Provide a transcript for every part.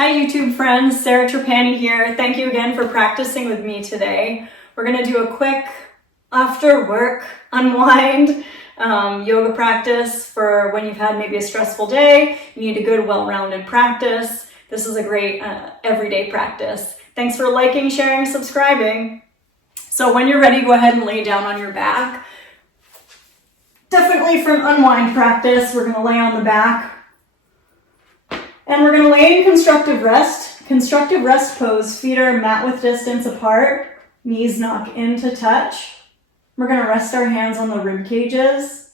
Hi YouTube friends, Sarah Trapani here. Thank you again for practicing with me today. We're going to do a quick after work unwind yoga practice for when you've had maybe a stressful day. You need a good well-rounded practice. This is a great everyday practice. Thanks for liking, sharing, subscribing. So when you're ready, go ahead and lay down on your back. Definitely for an unwind practice, we're going to lay on the back. And we're going to lay in constructive rest. Constructive rest pose. Feet are mat width distance apart. Knees knock in to touch. We're going to rest our hands on the rib cages.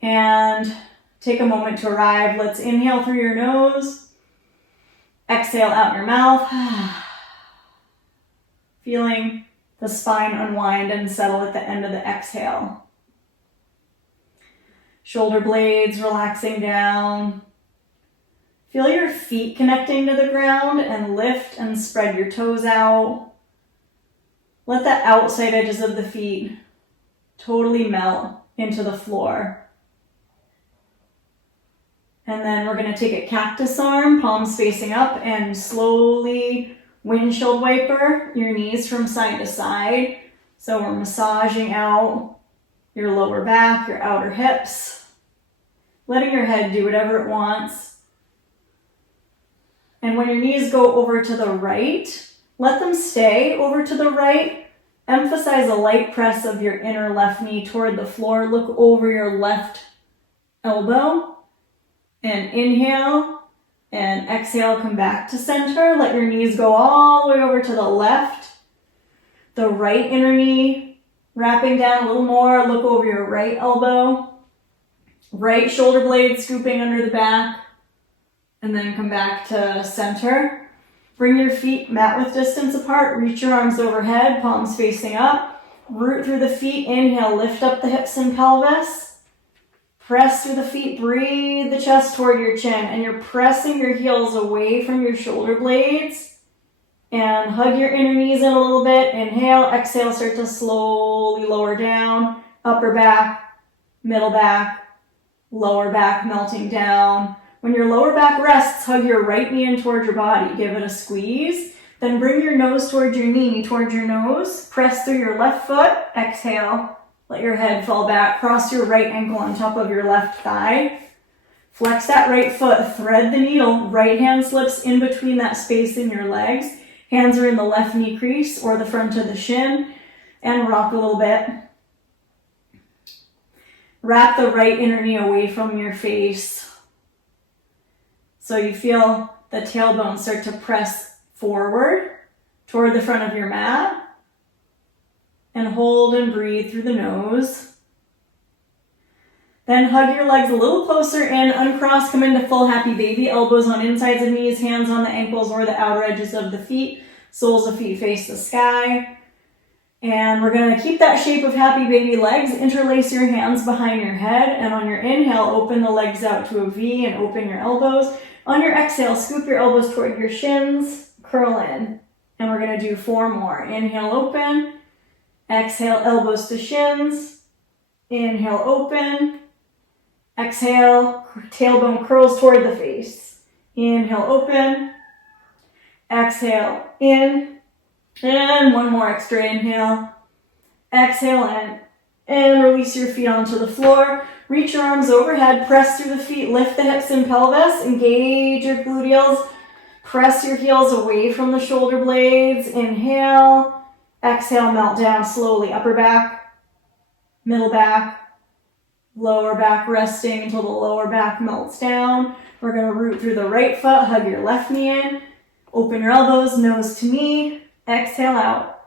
And take a moment to arrive. Let's inhale through your nose. Exhale out your mouth. Feeling the spine unwind and settle at the end of the exhale. Shoulder blades relaxing down. Feel your feet connecting to the ground and lift and spread your toes out. Let the outside edges of the feet totally melt into the floor. And then we're going to take a cactus arm, palms facing up, and slowly windshield wiper your knees from side to side. So we're massaging out your lower back, your outer hips, letting your head do whatever it wants. And when your knees go over to the right, let them stay over to the right. Emphasize a light press of your inner left knee toward the floor. Look over your left elbow. And inhale and exhale, come back to center. Let your knees go all the way over to the left. The right inner knee wrapping down a little more. Look over your right elbow. Right shoulder blade scooping under the back. And then come back to center. Bring your feet mat width distance apart. Reach your arms overhead, palms facing up. Root through the feet. Inhale, lift up the hips and pelvis. Press through the feet. Breathe the chest toward your chin. And you're pressing your heels away from your shoulder blades. And hug your inner knees in a little bit. Inhale, exhale, start to slowly lower down. Upper back, middle back, lower back melting down. When your lower back rests, hug your right knee in toward your body. Give it a squeeze. Then bring your nose toward your knee, toward your nose. Press through your left foot. Exhale. Let your head fall back. Cross your right ankle on top of your left thigh. Flex that right foot. Thread the needle. Right hand slips in between that space in your legs. Hands are in the left knee crease or the front of the shin. And rock a little bit. Wrap the right inner knee away from your face. So you feel the tailbone start to press forward toward the front of your mat. And hold and breathe through the nose. Then hug your legs a little closer in, uncross, come into full happy baby. Elbows on insides of knees, hands on the ankles or the outer edges of the feet. Soles of feet face the sky. And we're going to keep that shape of happy baby legs. Interlace your hands behind your head. And on your inhale, open the legs out to a V and open your elbows. On your exhale, scoop your elbows toward your shins, curl in. And we're going to do 4 more. Inhale, open. Exhale, elbows to shins. Inhale, open. Exhale, tailbone curls toward the face. Inhale, open. Exhale, in. And 1 more extra inhale. Exhale, in. And release your feet onto the floor. Reach your arms overhead, press through the feet, lift the hips and pelvis, engage your gluteals, press your heels away from the shoulder blades, inhale, exhale, melt down slowly, upper back, middle back, lower back resting until the lower back melts down. We're going to root through the right foot, hug your left knee in, open your elbows, nose to knee, exhale out.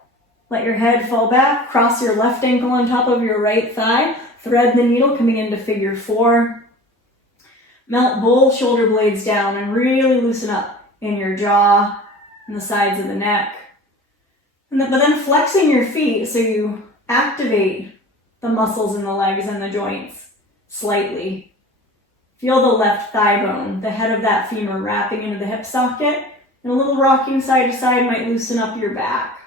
Let your head fall back, cross your left ankle on top of your right thigh, thread the needle coming into figure 4. Melt both shoulder blades down and really loosen up in your jaw and the sides of the neck. But then flexing your feet so you activate the muscles in the legs and the joints slightly. Feel the left thigh bone, the head of that femur wrapping into the hip socket, and a little rocking side to side might loosen up your back.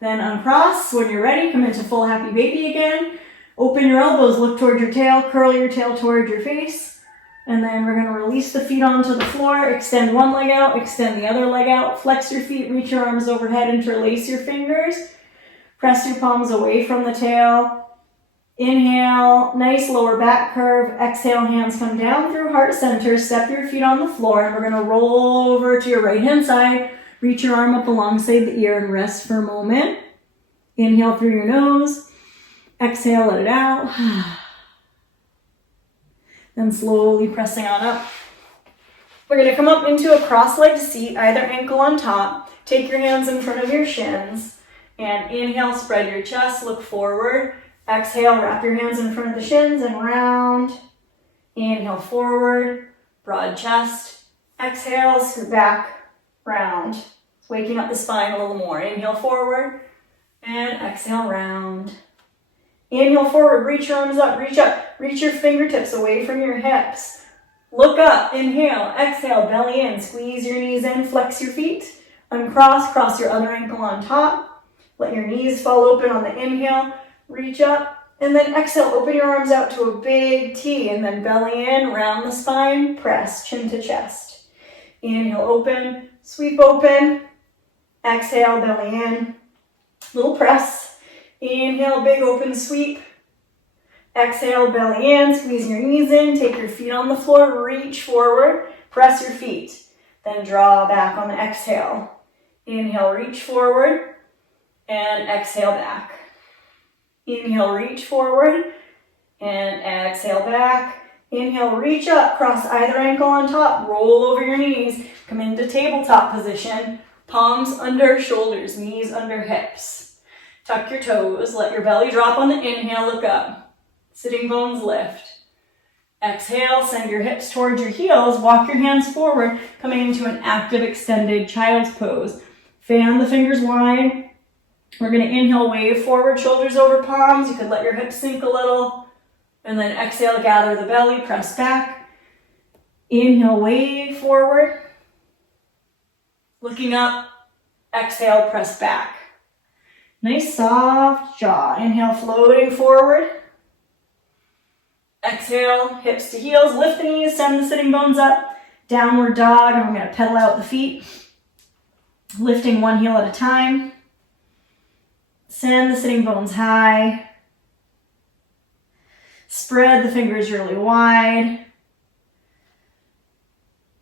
Then uncross. When you're ready, come into full happy baby again. Open your elbows, look toward your tail, curl your tail toward your face. And then we're gonna release the feet onto the floor, extend one leg out, extend the other leg out, flex your feet, reach your arms overhead, interlace your fingers, press your palms away from the tail. Inhale, nice lower back curve. Exhale, hands come down through heart center, step your feet on the floor, and we're gonna roll over to your right hand side, reach your arm up alongside the ear and rest for a moment. Inhale through your nose, exhale, let it out. Then slowly pressing on up. We're gonna come up into a cross-legged seat, either ankle on top. Take your hands in front of your shins. And inhale, spread your chest, look forward. Exhale, wrap your hands in front of the shins and round. Inhale, forward, broad chest. Exhale, scoot back, round. It's waking up the spine a little more. Inhale, forward, and exhale, round. Inhale, forward, reach your arms up, reach your fingertips away from your hips. Look up, inhale, exhale, belly in, squeeze your knees in, flex your feet. Uncross, cross your other ankle on top. Let your knees fall open on the inhale, reach up, and then exhale, open your arms out to a big T, and then belly in, round the spine, press, chin to chest. Inhale, open, sweep open. Exhale, belly in, little press. Inhale, big open sweep. Exhale, belly in, squeeze your knees in, take your feet on the floor, reach forward, press your feet. Then draw back on the exhale. Inhale, reach forward, and exhale back. Inhale, reach forward, and exhale back. Inhale, reach up, cross either ankle on top, roll over your knees, come into tabletop position, palms under shoulders, knees under hips. Tuck your toes, let your belly drop on the inhale, look up. Sitting bones lift. Exhale, send your hips towards your heels, walk your hands forward, coming into an active extended child's pose. Fan the fingers wide. We're gonna inhale, wave forward, shoulders over palms. You could let your hips sink a little. And then exhale, gather the belly, press back. Inhale, wave forward. Looking up, exhale, press back. Nice soft jaw. Inhale, floating forward. Exhale, hips to heels, lift the knees, send the sitting bones up. Downward dog, and we're gonna pedal out the feet. Lifting one heel at a time. Send the sitting bones high. Spread the fingers really wide.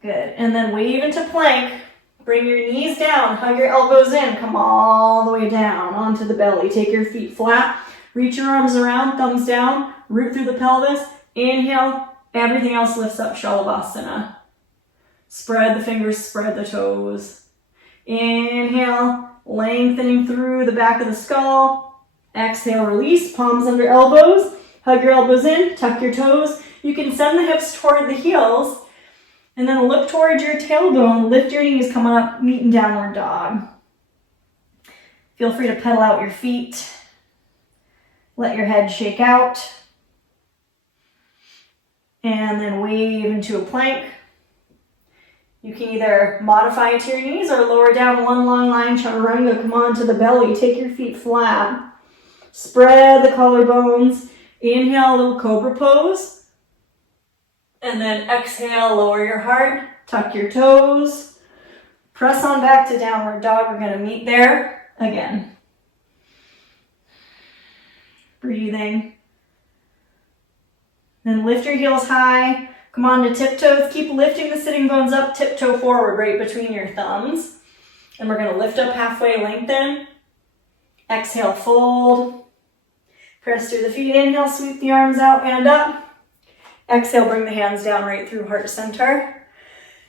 Good, and then wave into plank. Bring your knees down, hug your elbows in, come all the way down onto the belly. Take your feet flat, reach your arms around, thumbs down, root through the pelvis. Inhale, everything else lifts up, Shalabhasana. Spread the fingers, spread the toes. Inhale, lengthening through the back of the skull. Exhale, release, palms under elbows. Hug your elbows in, tuck your toes. You can send the hips toward the heels. And then look towards your tailbone, lift your knees, come on up, meet in downward dog. Feel free to pedal out your feet. Let your head shake out. And then wave into a plank. You can either modify it to your knees or lower down one long line, chaturanga, come on to the belly, take your feet flat. Spread the collarbones. Inhale, little cobra pose. And then exhale, lower your heart, tuck your toes, press on back to downward dog. We're gonna meet there again. Breathing. Then lift your heels high, come on to tiptoes, keep lifting the sitting bones up, tiptoe forward right between your thumbs. And we're gonna lift up halfway, lengthen. Exhale, fold. Press through the feet, inhale, sweep the arms out and up. Exhale, bring the hands down right through heart center.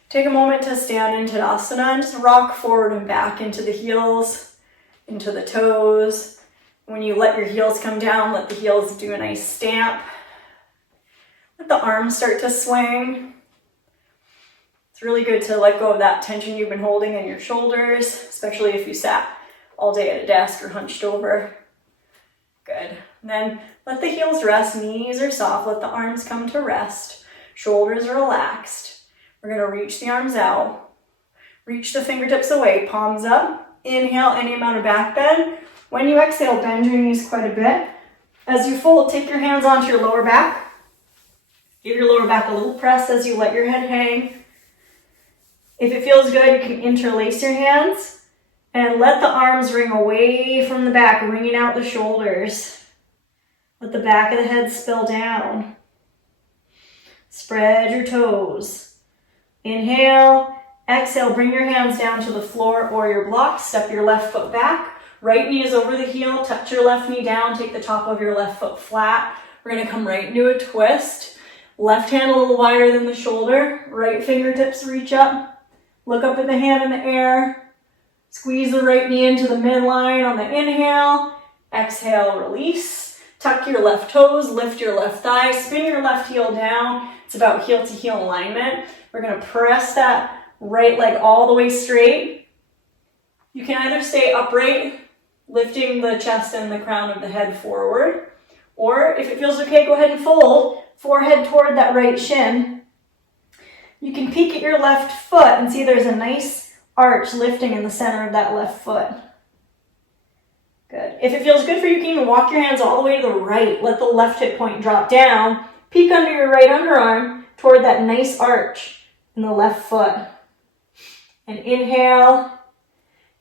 Take a moment to stand in Tadasana and just rock forward and back into the heels, into the toes. When you let your heels come down, let the heels do a nice stamp. Let the arms start to swing. It's really good to let go of that tension you've been holding in your shoulders, especially if you sat all day at a desk or hunched over. Good. And then let the heels rest, knees are soft, let the arms come to rest, shoulders are relaxed. We're gonna reach the arms out, reach the fingertips away, palms up, inhale any amount of back bend. When you exhale, bend your knees quite a bit. As you fold, take your hands onto your lower back, Give your lower back a little press as you let your head hang. If it feels good, you can interlace your hands and let the arms ring away from the back, wringing out the shoulders. Let the back of the head spill down. Spread your toes. Inhale, exhale, bring your hands down to the floor or your block. Step your left foot back. Right knee is over the heel. Touch your left knee down. Take the top of your left foot flat. We're going to come right into a twist. Left hand a little wider than the shoulder. Right fingertips reach up. Look up at the hand in the air. Squeeze the right knee into the midline on the inhale. Exhale, release. Tuck your left toes, lift your left thigh, spin your left heel down. It's about heel to heel alignment. We're gonna press that right leg all the way straight. You can either stay upright, lifting the chest and the crown of the head forward, or if it feels okay, go ahead and fold, forehead toward that right shin. You can peek at your left foot and see there's a nice arch lifting in the center of that left foot. Good. If it feels good for you, you can even walk your hands all the way to the right. Let the left hip point drop down. Peek under your right underarm toward that nice arch in the left foot. And inhale.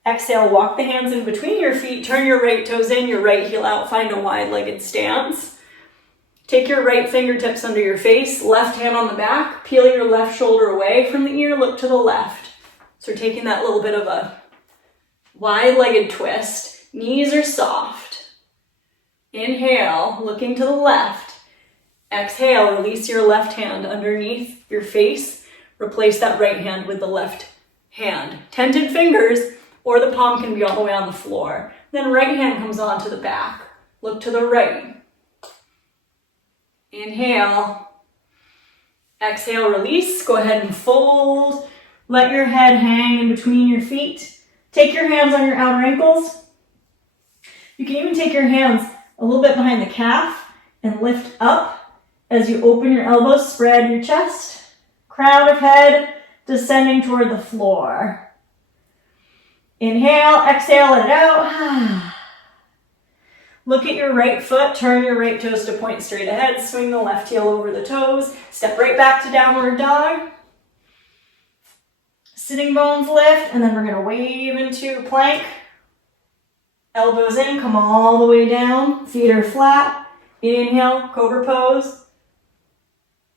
Exhale, walk the hands in between your feet. Turn your right toes in, your right heel out. Find a wide-legged stance. Take your right fingertips under your face, left hand on the back, peel your left shoulder away from the ear, look to the left. So we're taking that little bit of a wide-legged twist. Knees are soft. Inhale, looking to the left. Exhale, release your left hand underneath your face. Replace that right hand with the left hand. Tented fingers, or the palm can be all the way on the floor. Then right hand comes onto the back. Look to the right. Inhale, exhale, release. Go ahead and fold. Let your head hang in between your feet. Take your hands on your outer ankles. You can even take your hands a little bit behind the calf and lift up as you open your elbows, spread your chest. Crown of head descending toward the floor. Inhale, exhale, let it out. Look at your right foot, turn your right toes to point straight ahead, swing the left heel over the toes, step right back to downward dog. Sitting bones lift, and then we're gonna wave into plank. Elbows in, come all the way down, feet are flat. Inhale, cobra pose.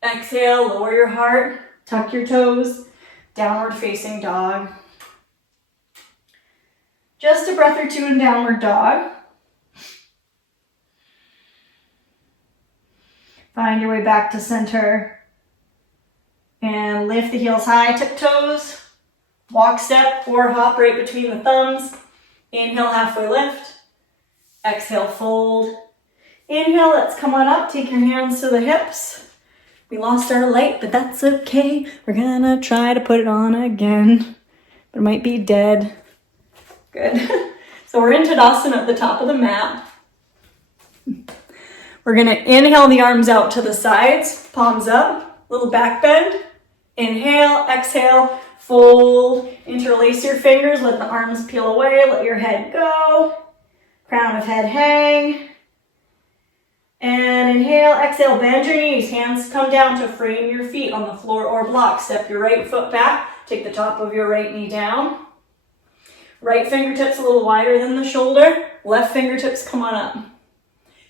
Exhale, lower your heart, tuck your toes, downward facing dog. Just a breath or two in downward dog. Find your way back to center and lift the heels high, tiptoes, walk step or hop right between the thumbs. Inhale, halfway lift. Exhale, fold. Inhale, let's come on up. Take your hands to the hips. We lost our light, but that's okay. We're gonna try to put it on again, but it might be dead. Good. So we're in Tadasana at the top of the mat. We're gonna inhale the arms out to the sides, palms up, little back bend. Inhale, exhale, fold, interlace your fingers, let the arms peel away, let your head go. Crown of head hang. And inhale, exhale, bend your knees, hands come down to frame your feet on the floor or block. Step your right foot back, take the top of your right knee down. Right fingertips a little wider than the shoulder, left fingertips come on up. And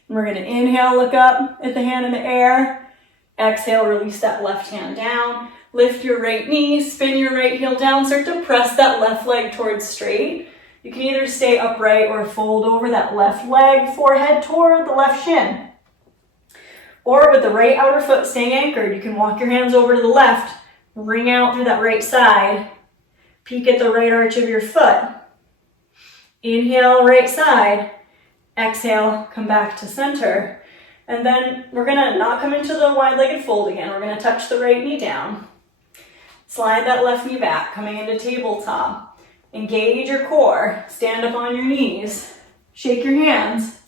we're gonna inhale, look up at the hand in the air. Exhale, release that left hand down. Lift your right knee, spin your right heel down, start to press that left leg towards straight. You can either stay upright or fold over that left leg, forehead toward the left shin. Or with the right outer foot staying anchored, you can walk your hands over to the left, ring out through that right side, peek at the right arch of your foot. Inhale, right side. Exhale, come back to center. And then we're gonna not come into the wide-legged fold again. We're gonna touch the right knee down. Slide that left knee back, coming into tabletop. Engage your core, stand up on your knees. Shake your hands.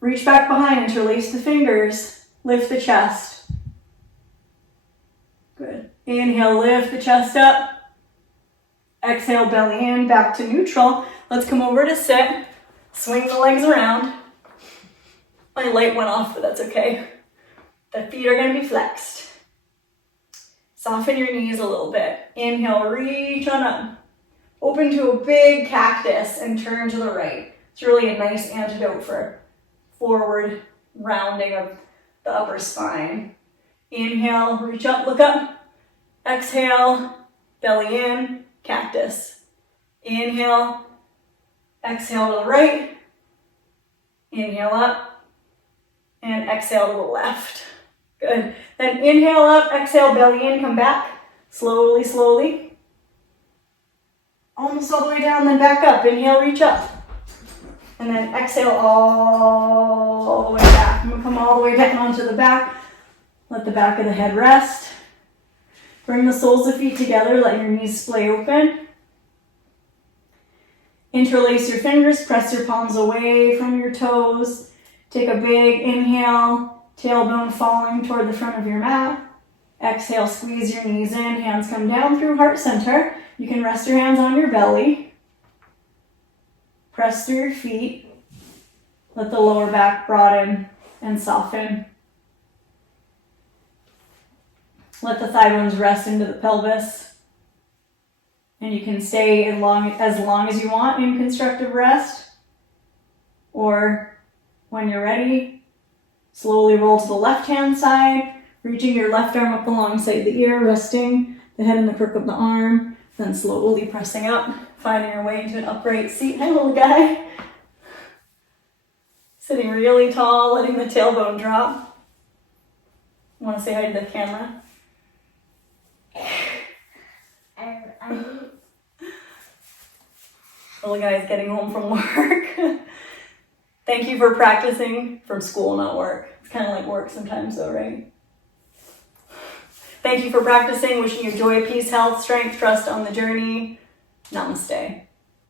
Reach back behind, interlace the fingers. Lift the chest. Good. Inhale, lift the chest up. Exhale, belly in, back to neutral. Let's come over to sit. Swing the legs around. My light went off, but that's okay. The feet are gonna be flexed. Soften your knees a little bit. Inhale, reach on up. Open to a big cactus and turn to the right. It's really a nice antidote for forward rounding of the upper spine. Inhale, reach up, look up. Exhale, belly in, cactus. Inhale, exhale to the right. Inhale up, and exhale to the left. Good. Then inhale up, exhale, belly in, come back. Slowly, slowly. Almost all the way down, then back up. Inhale, reach up. And then exhale all the way back. I'm gonna come all the way down onto the back. Let the back of the head rest. Bring the soles of feet together, let your knees splay open. Interlace your fingers, press your palms away from your toes. Take a big inhale, tailbone falling toward the front of your mat. Exhale, squeeze your knees in, hands come down through heart center. You can rest your hands on your belly. Press through your feet. Let the lower back broaden and soften. Let the thigh bones rest into the pelvis. And you can stay as long as you want in constructive rest. Or when you're ready, slowly roll to the left-hand side, reaching your left arm up alongside the ear, resting the head in the crook of the arm, then slowly pressing up, finding your way into an upright seat. Hi, little guy. Sitting really tall, letting the tailbone drop. Want to say hi to the camera? Little guy's getting home from work. Thank you for practicing from school, not work. It's kind of like work sometimes though, right? Thank you for practicing. Wishing you joy, peace, health, strength, trust on the journey. Namaste.